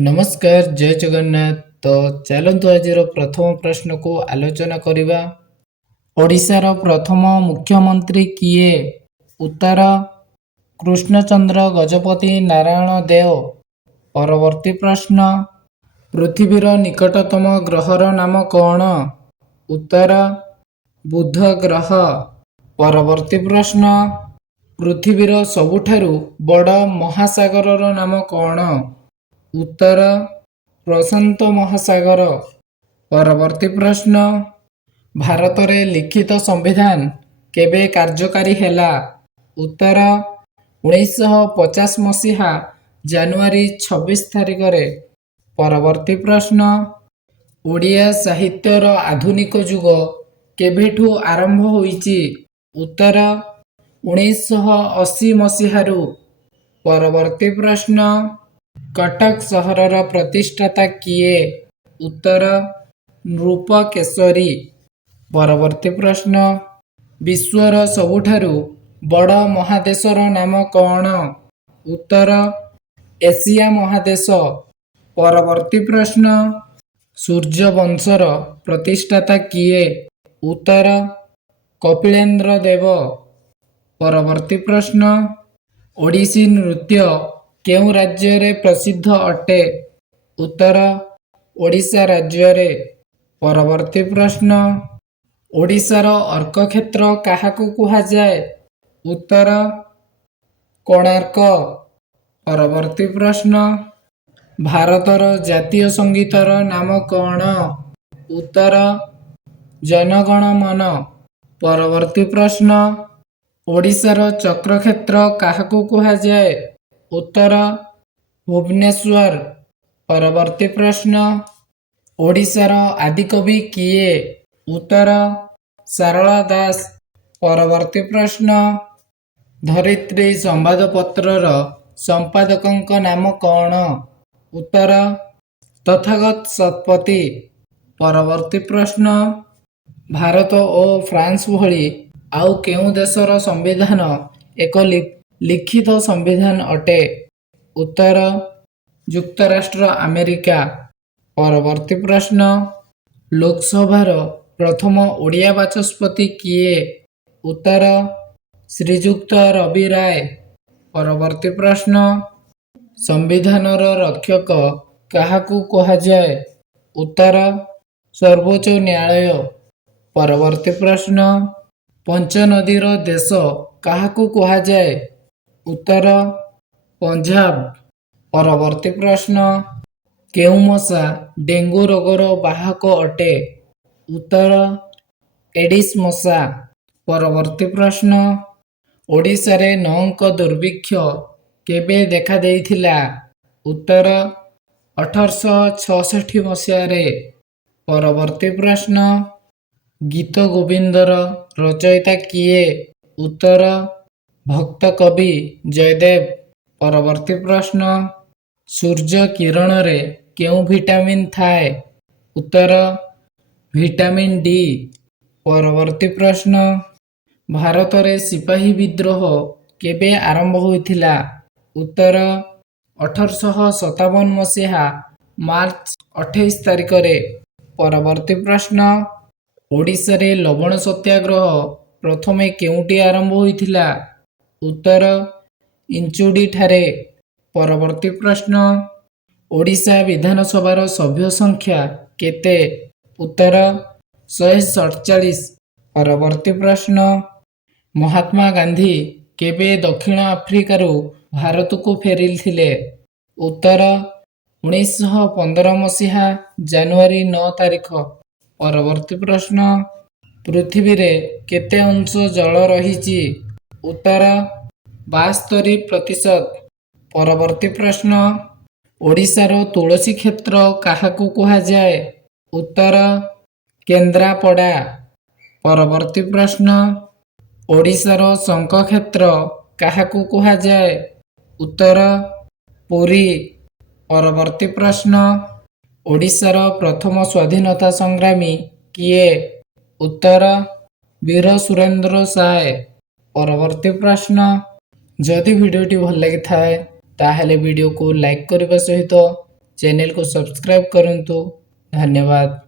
नमस्कार जय जगन्नाथ। तो चलतु आज प्रथम प्रश्न को आलोचना करिबा। ओडिशार प्रथम मुख्यमंत्री किए? उत्तर कृष्णचंद्र गजपति नारायण देव। परवर्ती प्रश्न पृथ्वीर निकटतम ग्रहर नाम कौन? उत्तर बुध ग्रह। परवर्ती प्रश्न पृथ्वीर सबुठारु बड़ महासागरर नाम कौन? उत्तर प्रशांत महासागर। परवर्ती प्रश्न भारत रे लिखित संविधान केबे कार्यकारी हेला? उत्तर 1950 मसीहा जनवरी 26 तारिख रे। परवर्ती प्रश्न ओडिया साहित्यर आधुनिक युग केबेठू आरंभ होईची? उत्तर 1980 मसीहारू। परवर्ती प्रश्न कटक सहरर प्रतिष्ठाता किए? उत्तर नृपकेशरी। परवर्ती प्रश्न विश्वर सबुठारु बड़ महादेशर नाम कौन? उत्तर एशिया महादेश। परवर्ती प्रश्न सूर्यवंशर प्रतिष्ठाता किए? उत्तर कपिलेन्द्र देव। परवर्ती प्रश्न ओडिसी नृत्य केउ राज्य रे प्रसिद्ध अटे? उत्तर ओडिशा राज्य रे। परवर्ती प्रश्न ओडिशार अर्क क्षेत्र काहाकू कुहाजाए? उत्तर कोणार्क। परवर्ती प्रश्न भारतर जातीय संगीतर नाम कौन? उत्तर जनगण मन। परवर्ती प्रश्न ओडिशार चक्रक्षेत्र काहाकू कुहाजाए? उत्तर भुवनेश्वर। परवर्ती प्रश्न ओडिशार आदिकवि किए? उत्तर सारला दास। परवर्ती प्रश्न धरित्री संवादपत्रर संपादकଙ୍କ नाम कौन? उत्तर तथागत शतपथी। परवर्ती प्रश्न भारत ओ फ्रांस भली आउ केउ देशर संविधान एक लिखित संविधान अटे? उत्तर युक्तराष्ट्र अमेरिका। परवर्ती प्रश्न लोकसभार प्रथम ओडिया बाचस्पति किए? उत्तर श्रीयुक्त रवि राय। परवर्ती प्रश्न संविधानर रक्षक काहाकू कुहाजाए? उत्तर सर्वोच्च न्यायालय। परवर्ती प्रश्न पंचनदीर देश काहाकू कुहाजाए? उत्तर पंजाब। परवर्ती प्रश्न केउ मशा डेंगू रोगर वाहक अटे? उत्तर एडिस मशा। परवर्ती प्रश्न ओडिशा रे नौंक दुर्भिक्ष केबे देखा देइथिला? उत्तर 1866 मसीहा रे। परवर्ती प्रश्न गीत गोविंदर रचयिता किए? उत्तर भक्त कवि जयदेव। परवर्ती प्रश्न सूर्य किरण रे केउ विटामिन थाए? उत्तर विटामिन डी। परवर्ती प्रश्न भारत रे सिपाही विद्रोह केबे आरंभ होइथिला? उत्तर 1857 मसीहा मार्च 28 तारिख रे। परवर्ती प्रश्न ओडिशा रे लवण सत्याग्रह प्रथमे केउटी आरंभ होइथिला? उत्तर इंचुडी ठारे। परवर्ती प्रश्न ओडिशा विधानसभार सभ्य संख्या केते? उत्तर 147। परवर्ती प्रश्न महात्मा गांधी केबे दक्षिण आफ्रिकारु भारत को फेरिथिले? उत्तर 1915 मसीहा जनवरी 9 तारिख। परवर्ती प्रश्न पृथ्वी रे केते अंश जल रहिची? उत्तर 72%। परवर्ती प्रश्न ओडिशार तुलसी क्षेत्र काहाकू कुहाजाए? उत्तर केन्द्रापड़ा। परवर्ती प्रश्न ओडिशार शंख क्षेत्र काहाकू कुहाजाए? उत्तर पुरी। परवर्ती प्रश्न ओडिशार प्रथम स्वाधीनता संग्रामी किए? उत्तर वीर सुरेंद्र साय। परवर्ती प्रश्न जदि भिडियोटी भल लगी थाए ताहेले वीडियो को लाइक करने सहित चैनल को सब्सक्राइब करंतु। धन्यवाद।